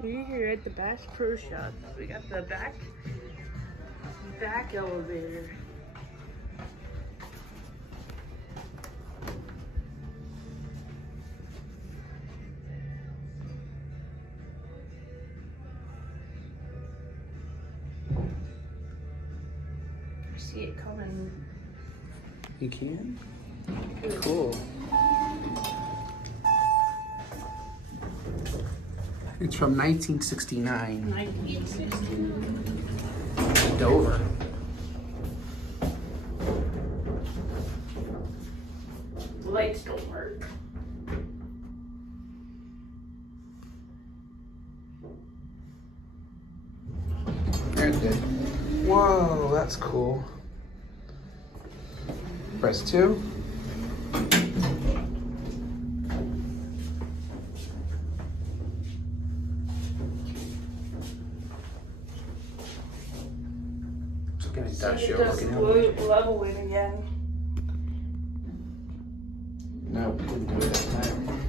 We're here at the Bass Pro Shop. We got the back elevator. I see it coming. You can? Good. Cool. It's from 1969. 1960. Dover. The lights don't work. There it did. Whoa, that's cool. Press 2. It's looking industrial looking. Leveling again. No, didn't do it that time.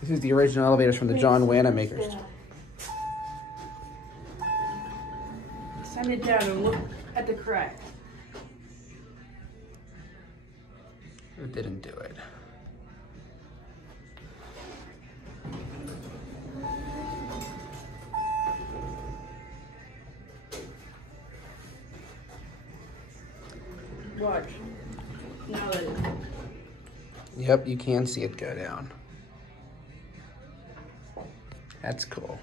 This is the original elevators from the John Wannamakers. Yeah. Send it down and look at the crack. It didn't do it. Watch. Now that it's... Yep, you can see it go down. That's cool.